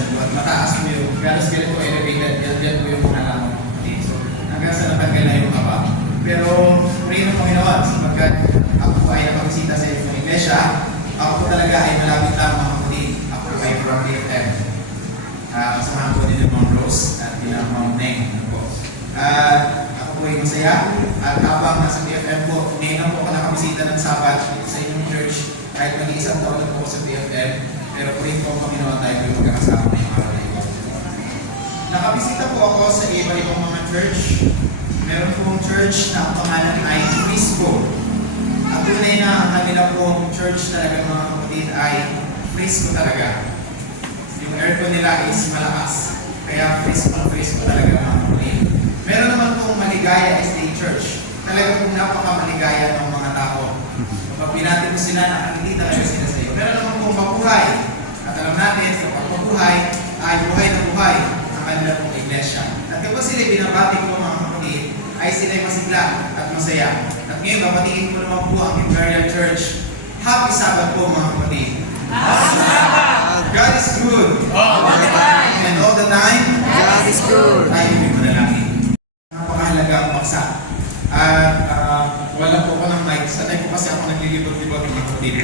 nasa likod. Mataas po yung, galos ganito elevated, yan po yung mga lamang kapatid. So, hanggang sa natanggal na yung kaba. Pero, pray ng Panginoon, sapagkat ako po ay nakabisita sa inyong iglesia, ako po talaga ay malapit lang mga kapatid. Ako po ay from DFM. Kasamahan po din yung Ma'am Rose at bilang Ma'am Neng. Ako po ay masaya. At habang nasa DFM po, ngayon lang po ako nakabisita ng Sabat sa inyong church. Kahit mag-iisang taon na po sa DFM, pero po rin po ang Panginoon tayo po yung magkakasama ngayong araw na ito. Nakabisita po ako sa iba-ibang mga church. Meron pong church na ang pangalan ay Frisco. At tunay na ang kanila pong church talaga mga kapatid ay Frisco talaga. Yung aircon nila is malakas. Kaya Frisco talaga mga kapatid. Meron naman pong Maligaya Estate Church. Talaga pong napakamaligaya ng mga tao. Kapag pinati mo sila, nakikita talaga sila sa iyo. Meron naman pong mabuhay. At alam natin, kapag mabuhay, ay buhay na buhay ang kanila pong iglesia. At kapag sila binabati ko mga kapatid, ay sila'y masigla at masaya. At ngayon, babatiin ko naman po ang Imperial Church. Happy Sabbath po mga kapatid. Happy Sabbath! God is good. All the time. And all the time, God is good. Tayo may manalangin. Napakahalaga ang paksa. At wala po ko ng mic. Sanay ko kasi ako naglilibot-libot mga kapatid.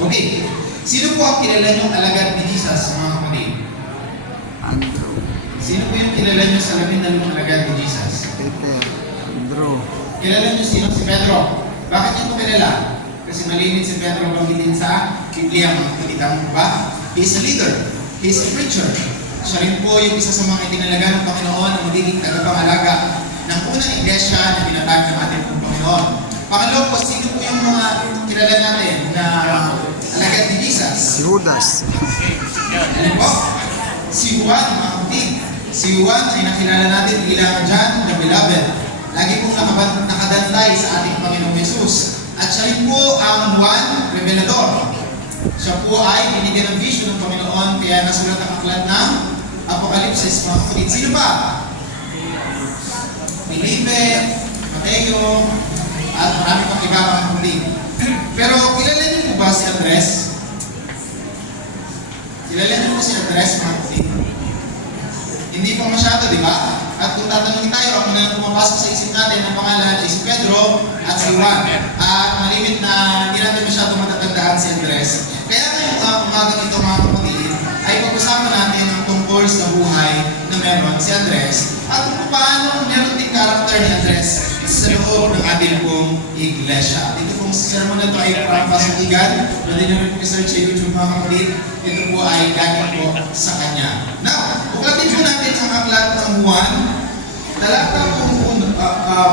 Okay. Sino po ang kilala niyong alagad ni Jesus, mga kapatid? Andrew. Sino po yung kilala niyo sa 12 alagad ni Jesus? Peter. Andrew. Kilala niyo sino? Si Pedro. Bakit niyo po kilala? Kasi malinis si Pedro banggitin sa Biblia, mga kapatid. Tama ba? He is a leader. He is a preacher. Siya rin po yung isa sa mga itinalaga ng Panginoon na magiging tagapangalaga ng unang iglesia na binatag ng ating Panginoon. Pangalawa po, sino po yung mga kilala natin na alagad ni Jesus? Si Judas. Ano po? Si Juan, mga kapatid. Si Juan ay nakilala natin bilang John the Beloved. Lagi pong nakadantay sa ating Panginoong Yesus. At siya rin po ang Juan Revelador. Siya po ay binigyan ng vision ng Panginoon kaya nasulat ang aklat ng Apokalipsis, mga kapatid. Sino pa? Felipe, Mateo, at marami pang iba mga kapatid. Pero kilala niyo po ba si Andres? Kilala niyo po si Andres, mga kapatid? Hindi po masyado, di ba? At kung tatanungin tayo, ang mga pumapasok sa isip natin ang pangalan ay si Pedro at si Juan. At malimit na hindi natin masyado matatandaan si Andres. Kaya ngayong umagang ito, mga kapatid, ay pag-usapan natin ang tungkol sa buhay na meron si Andres at kung paano meron din karakter ni Andres sa loob ng ating pong iglesia. Ito pong sermon na ito ay parang pasutigan. Pwede nyo rin po-search sa YouTube, mga kapatid. Ito po ay galing po sa kanya. Now, buklatin po natin ang aklat ng Juan, talata pong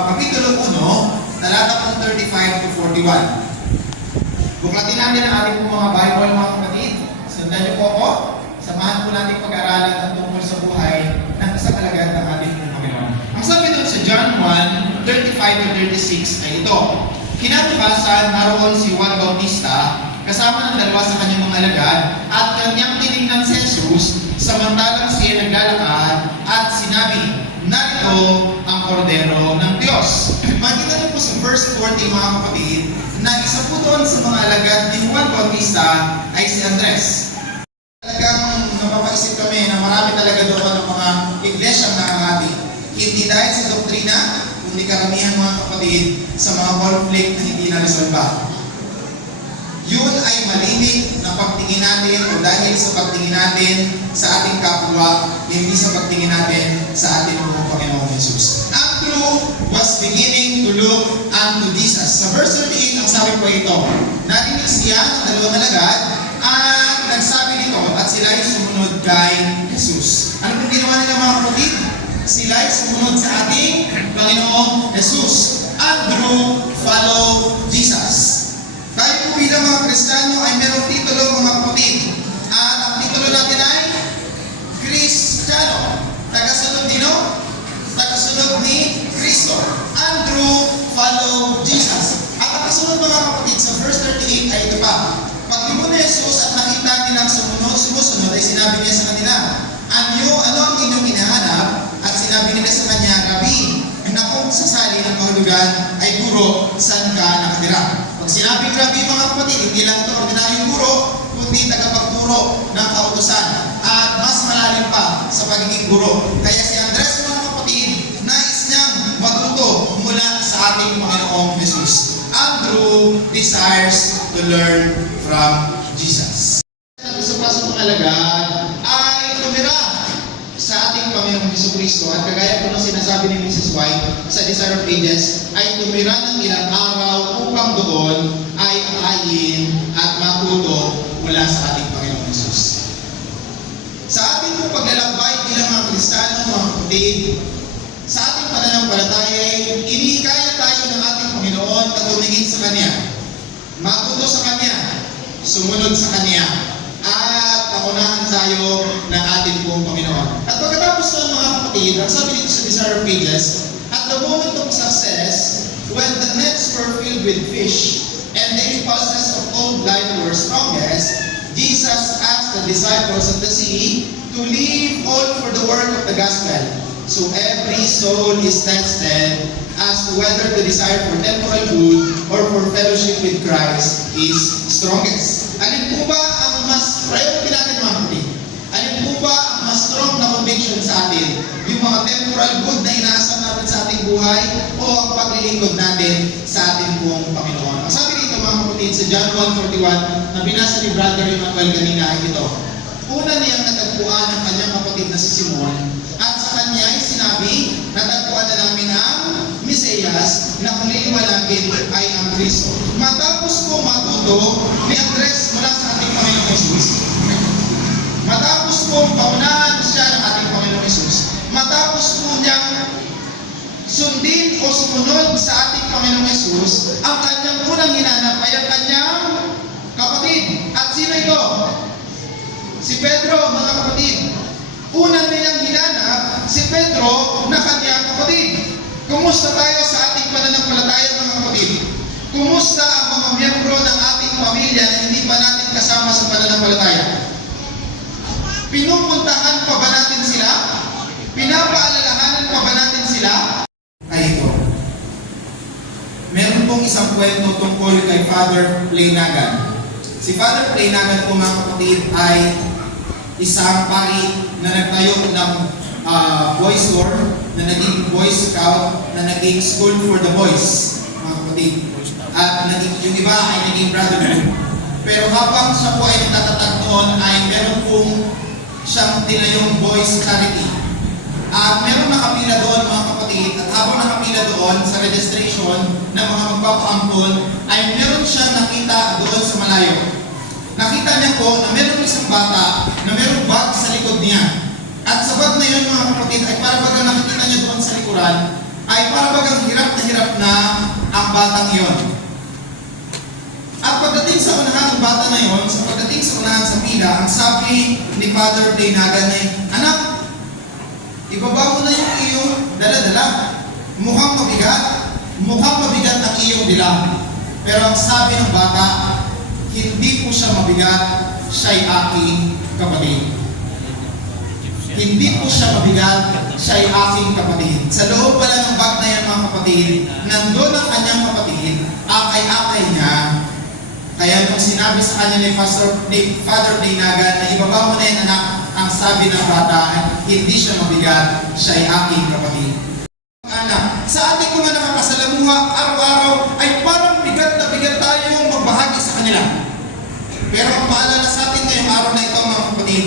kapitulo 1, talata pong 35 to 41. Buklatin natin ang ating pong mga Bible, mga kapatid. Sundan niyo po ako. Samahan po natin pag-aralan ang tungkol sa buhay ng isang alagad ng ating pong Panginoon. Ang sabi doon sa John 1, 35 to 36 ay ito. Kinabukasan, naroon si Juan Bautista kasama ng dalawa sa kanyang mga alagad at kanyang tinignan si Jesus samantalang siya naglalakad at sinabi, narito ang kordero ng Diyos. Makita niyo po sa verse 40, mga kapatid, na isa po doon sa mga alagad ni Juan Bautista ay si Andres. Talagang napapaisip kami na marami talaga doon ng mga iglesyang nakangati. Hindi dahil sa doktrina, kundi karamihan, mga kapatid, sa mga conflict na hindi na-resolva. Yun ay malimit na pagtingin natin o dahil sa pagtingin natin sa ating kapwa, hindi sa pagtingin natin sa ating Panginoong Jesus. Andrew was beginning to look unto Jesus. Sa verse 38, ang sabi po ito, narinig siya ng dalawang alagad at nagsabi nito at sila ay sumunod kay Jesus. Ano po ginawa nila, mga kapatid? Sila ay sumunod sa ating Panginoong Jesus. Andrew followed Jesus. Tayo po bilang mga Kristiyano ay merong titulo, mga kapatid. At ang titulo natin ay Kristiyano. Tagasunod nino? Tagasunod ni Kristo. Andrew followed Jesus. At ang kasunod, mga kapatid, sa verse 38 ay ito pa. Paglimon ni Jesus at nakita nilang sumusunod ay sinabi niya sa kanila, ano ang inyong hinahanap? At sinabi nila sa kanya, Rabi, na kung sa Pag sinabing Rabbi mga kapatid, hindi lang ito ordinaryong guro, kundi tagapagturo ng kautusan. At mas malalim pa sa pagiging guro. Kaya si Andres mga kapatid, nais niyang matuto mula sa ating Panginoong Jesus. Andrew desires to learn from Jesus. Sa pasok ng alagad ay tumira sa ating Panginoong Jesucristo at kagaya po ng sinasabi ni Mrs. White sa Desire of Ages ay tumira ng ilang araw upang doon ay akayin at matuto mula sa ating Panginoong Jesus. Sa ating pong paglalakbay bilang mga Kristiyano, mga kapatid, sa ating pananampalataya ay inihikayat tayo ng ating Panginoon na tumingin sa Kanya, matuto sa Kanya, sumunod sa Kanya, at paunahan tayo ng ating buong Panginoon. At pagkatapos nun mga kapatid, ang sabi dito sa Desire of Ages, at the moment of success, when the nets were filled with fish, and the impulses of old life were strongest, Jesus asked the disciples of the sea to leave all for the work of the gospel. So every soul is tested as to whether the desire for temporal good or for fellowship with Christ is strongest. Alin po ba ang mas priority natin mga kapatid? Alin po ba ang mas strong na conviction sa atin? Yung mga temporal good na inaasam natin sa ating buhay o ang paglilingkod natin sa ating buong Panginoon? Ang sabi dito mga kapatid sa John 1:41 na binasa ni Brother Emmanuel kanina ay ito. Una niyang natagpuan ang kanyang kapatid na si Simon at sa kanya ay sinabi, natagpuan na namin ang Mesiyas na kung liliwanagin ay ang Kristo. Matapos po matuto ni Andres mula sa ating Panginoong Jesus, matapos po paunahan siya ng ating Panginoong Jesus, matapos po niyang sundin o sumunod sa ating Panginoong Jesus, ang kanyang unang hinanap ay ang kanyang kapatid. At sino ito? Si Pedro, mga kapatid. Unang nilang hinanap, si Pedro na kanyang kapatid. Kumusta tayo sa ating pananampalataya, mga kapatid? Kumusta ang mga miyembro ng ating pamilya na hindi pa natin kasama sa pananampalataya? Pinupuntahan pa ba natin sila? Pinapaalalahanan pa ba natin sila? Ay ito. Meron pong isang kwento tungkol kay Father Playnagan. Si Father Playnagan po mga kapatid ay isang pari na nagtayo ng boys tour, na naging boy scout, na naging school for the boys, mga kapatid. At yung iba ay naging brotherhood. Pero habang siya po ay natatatag noon ay meron pong siyang tinayong boys charity. At meron nakapila doon mga kapatid, at habang nakapila doon sa registration ng mga magpapaampon ay meron siyang nakita doon sa malayo. Nakita niya po na meron isang bata na merong bag sa likod niya. At sa bag na yun mga kapatid ay para bagang nakikita niya doon sa likuran ay para bagang hirap na ang batang yun. At pagdating sa unahan ng bata na yun, sa pagdating sa unahan sa pila, ang sabi ni Father Playnagan ay, anak, ibaba mo na yung iyong dala-dala. Mukhang mabigat ang iyong dila. Pero ang sabi ng bata, hindi po siya mabigat, siya'y aking kapatid. Hindi po siya mabigat, siya'y aking kapatid. Sa loob pala ng bag na yan mga kapatid, nandun ang kanyang kapatid, akay-akay niya. Kaya nung sinabi sa kanya ni Father Playnagan na ibaba mo na yan anak, ang sabi ng bata, hindi siya mabigat, siya'y aking kapatid. Anak, sa ating mga nakakasalamuha, araw-araw ay parang bigat na bigat tayong magbahagi sa kanila. Pero ang paalala sa atin ngayong araw na ito mga kapatid,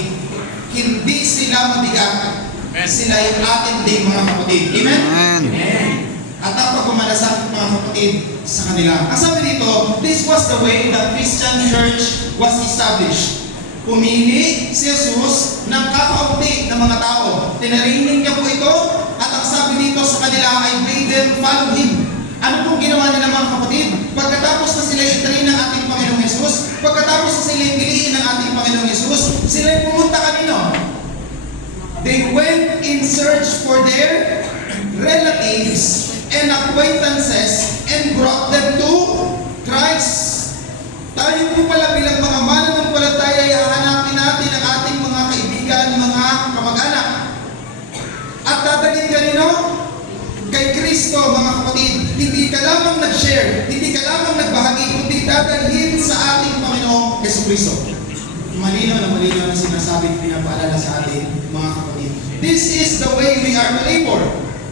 hindi sila mabigat. Sila yung atin din mga kapatid. Amen? Amen. At dapat pumalasakit mga kapatid sa kanila. Ang sabi dito, this was the way the Christian church was established. Pumili si Jesus ng kakaunti ng mga tao. Tinarinig niya po ito at ang sabi dito sa kanila ay bid them follow Him. Ano pong ginawa nila mga kapatid? Pagkatapos na sila itrain ng ating Panginoong Yesus, pagkatapos na sila piliin ng ating Panginoong Yesus, sila pumunta kanino? They went in search for their relatives and acquaintances and brought them to Christ. Tayo po pala bilang mga mananampalataya ay hahanapin natin ang ating mga kaibigan, mga kamag-anak. At dadalhin kanino? Kay Kristo mga kapatid. Hindi ka lamang nag-share, hindi ka lamang nagbahagi, kundi dadalhin sa ating Panginoong Jesucristo. Malinaw na sinasabi, pinapaalala sa atin, mga kapatid. This is the way we are to labor.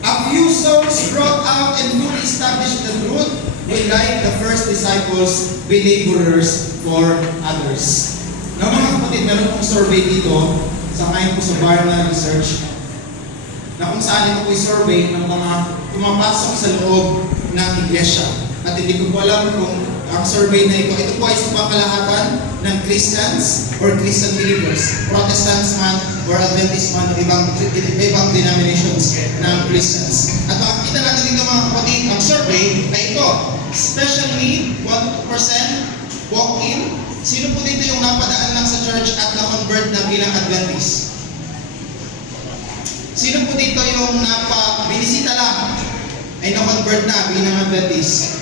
A few souls brought out and fully established the truth will, like the first disciples, be laborers for others. Now, mga kapatid, meron pong survey dito, sa ngayon po sa Barna Research, na kung saan ito po survey ng mga pumapasok sa loob ng iglesia. At hindi ko po alam kung ang survey na ito po ay sa pangkalahatan ng Christians or Christian believers, Protestants man or Adventist man o ibang denominations ng Christians. At makikita natin dito mga kapatid, ang survey ay ito, special need, 1% walk-in. Sino po dito yung napadaan lang sa church at na-convert na bilang Adventist? Sino po dito yung binisita lang ay na-convert na bilang Adventist?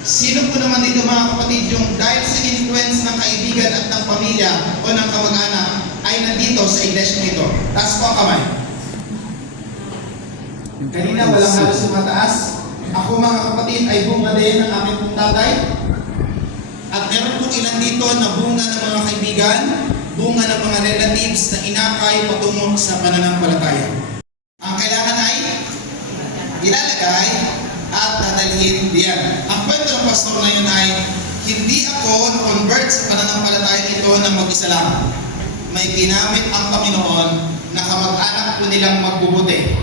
Sino po naman dito mga kapatid yung dahil sa influence ng kaibigan at ng pamilya o ng kamag-anak ay nandito sa iglesia nito? Taas po ang kamay. Kanina walang halos mataas. Ako mga kapatid ay bunga din ng aming pong tatay. At meron pong ilan dito na bunga ng mga kaibigan, bunga ng mga relatives na inakay patungo sa pananampalataya. Ang kailangan ay ilalagay at dadalhin diyan. Ang kwento ng pastor na yun ay, hindi ako na-convert sa pananampalataya ito ng mag-isa lang. May ginamit ang Panginoon na kamag-anak ko nilang magbubuti,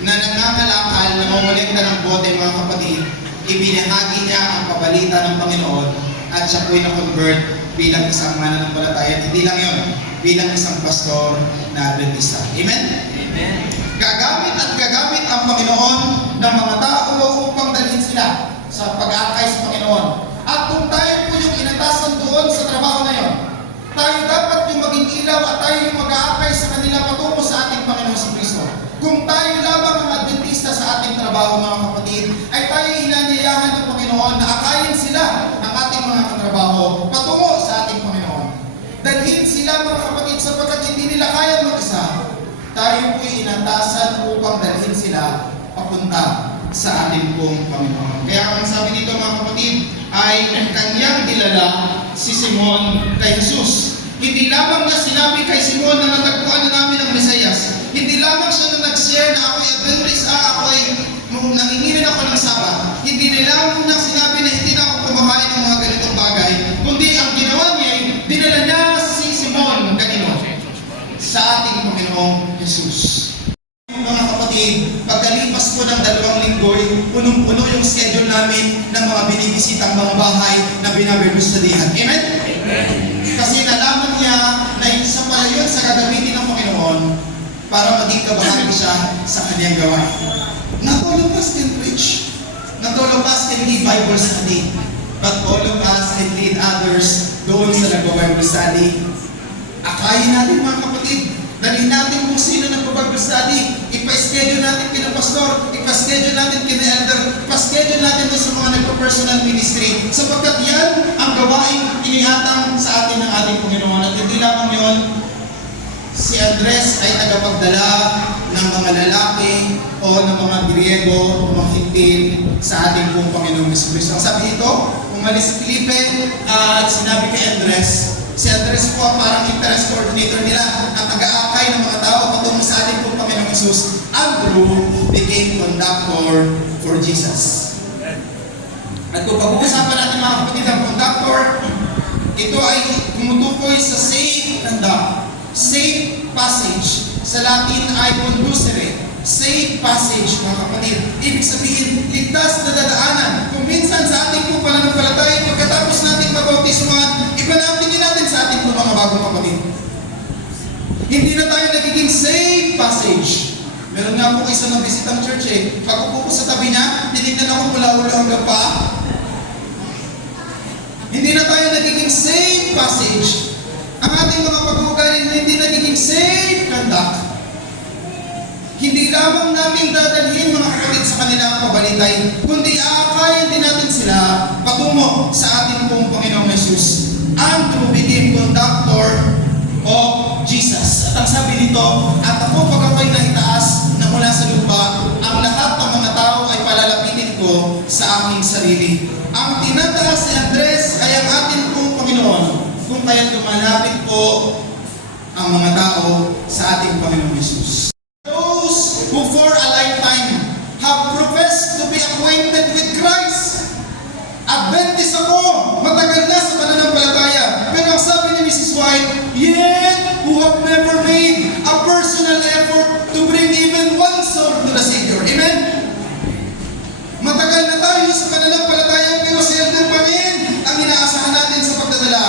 na nangangalakal na mamulekta ng bote mga kapatid, ibinahagi niya ang kabalita ng Panginoon at siya po'y na-convert bilang isang mananampalataya. Hindi lang yun, bilang isang pastor na Adventista. Amen? Amen. Gagamit ang Panginoon ng mga tao upang dalhin sila sa pag-aakay sa Panginoon. At kung tayo po yung inatasan doon sa trabaho na yun, tayo dapat yung maging ilaw at tayo yung mag-aakay sa kanila patungo sa ating Panginoon sa Kristo. Kung tayo lamang ang Adventista sa ating trabaho mga kapatid, ay tayo inanyayahan ng Panginoon na akayin sila ang ating mga katrabaho patungo sa ating Panginoon. Dalhin sila mga kapatid sapagkat hindi nila kaya mag-isa. Tayo po'y inatasan upang dalhin sila papunta sa ating pong Panginoon. Kaya ang sabi dito mga kapatid ay kanyang dilala si Simon kay Jesus. Hindi lamang na sinabi kay Simon na natagpuan na namin ang Mesayas. Hindi lamang siya na nag-share na ako'y Adventist, ako'y nangingirin ako ng Sabat. Hindi lamang na sinabi na hindi na ako kumakain ng mga ganitong bagay. Kundi ang ginawa niya ay dinala niya si Simon kanino? Sa ating Panginoong Jesus. Mga kapatid, pagkalipas po ng 2 linggo, punong-puno yung schedule namin ng mga binibisitang mga bahay na binabirbustadihan. Amen? Amen. Kasi nalaman niya na isa pala yun sa gagamitin ng Panginoon para maging kabahagi siya sa kanyang gawain. Not all of us can preach. Not all of us can lead Bible study. But all of us can lead others doon sa nagba-Bible study. Akayin natin mga kapatid. Dalhin natin kung sino nagpa-Bible study. Ipa-schedule natin kina pastor, ipa-schedule natin kina elder, ipa-schedule natin sa mga nagpa-personal ministry. Sapagkat yan ang gawaing inihatang sa atin ng ating Panginoon. At hindi lamang yun, si Andres ay tagapagdala ng mga lalaki o ng mga Griego o mga Hintil sa ating pong Panginoong Jesucristo. Ang sabi dito, umalis si Felipe at sinabi kay Andres, si Andres po ang parang interest coordinator nila at nag-aakay ng mga tao patungo sa ating pong Panginoong Jesus. Andrew became conductor for Jesus. At kung pag-uusapan natin mga kapatid ang conductor, ito ay tumutukoy sa safe conduct, safe passage. Sa Latin ay conducere, safe passage mga kapatid. Ibig sabihin, ligtas na dadaanan. Kung minsan sa ating pong pananampalataya, pagkatapos natin magbautismuhan, ipanapin natin sa ating mga bagong kapatid. Hindi na tayo nagiging safe passage. Meron nga po isa ng bisitang church Pag upo ko sa tabi niya, tinignan ako mula ulo hanggang paa. Hindi na tayo nagiging safe passage. Ang ating mga pag-uugali na hindi nagiging safe conduct. Hindi lamang natin dadalhin mga kapatid sa kanilang pabalitay, kundi aakayin din natin sila patungo sa ating pong Panginoong Jesus. Andrew became conductor of Jesus. At ang sabi nito, at ako pag ako'y naitaas na mula sa lupa, ang lahat ng mga tao ay palalapitin ko sa aking sarili. Ang tinataas ni Andres po ang mga tao sa ating Panginoong Yesus. Those who for a lifetime have professed to be acquainted with Christ. Adventist ako, matagal na sa pananampalataya. Pero ang sabi ni Mrs. White, yet who have never made a personal effort to bring even one soul to the Savior. Amen? Matagal na tayo sa pananampalataya, pero si Elder pa rin ang inaasahan natin sa pagdadala.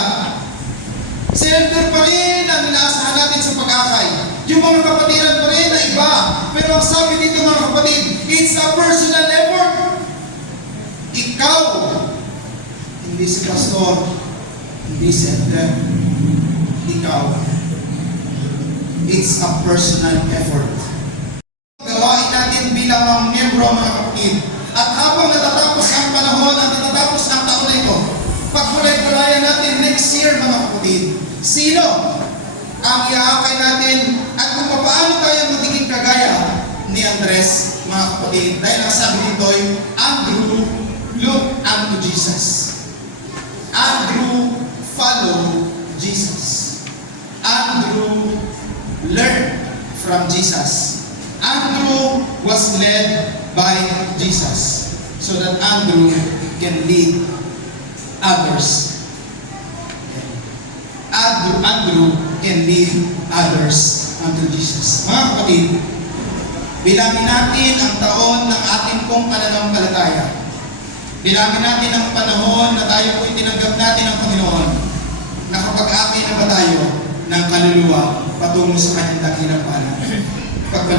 Si Elder pa rin ang inaasahan natin sa pag-akay. Yung mga kapatiran pa rin na iba. Pero ang sabi dito mga kapatid, it's a personal effort. Ikaw, hindi si pastor, hindi si Elder. Ikaw. It's a personal effort. Gawain natin bilang mga miyembro mga kapatid. At habang natatapos ang panahon at natatapos ang taon na ito, pagkulay-kulayan natin next year mga kapatid. Sino ang iaakay natin at kung paano tayo magiging kagaya ni Andres mga kapatid. Dahil ang sabi dito ay, Andrew, look unto Jesus. Andrew, follow Jesus. Andrew, learn from Jesus. Andrew was led by Jesus so that Andrew can lead others. Andrew can lead others unto Jesus. Mga kapatid, bilangin natin ang taon ng ating pong pananampalataya. Bilangin natin ang panahon na tayo po itinanggap natin ng Panginoon. Nakapag-akay na ba tayo ng kaluluwa patungo sa kanyang dakilang panahon?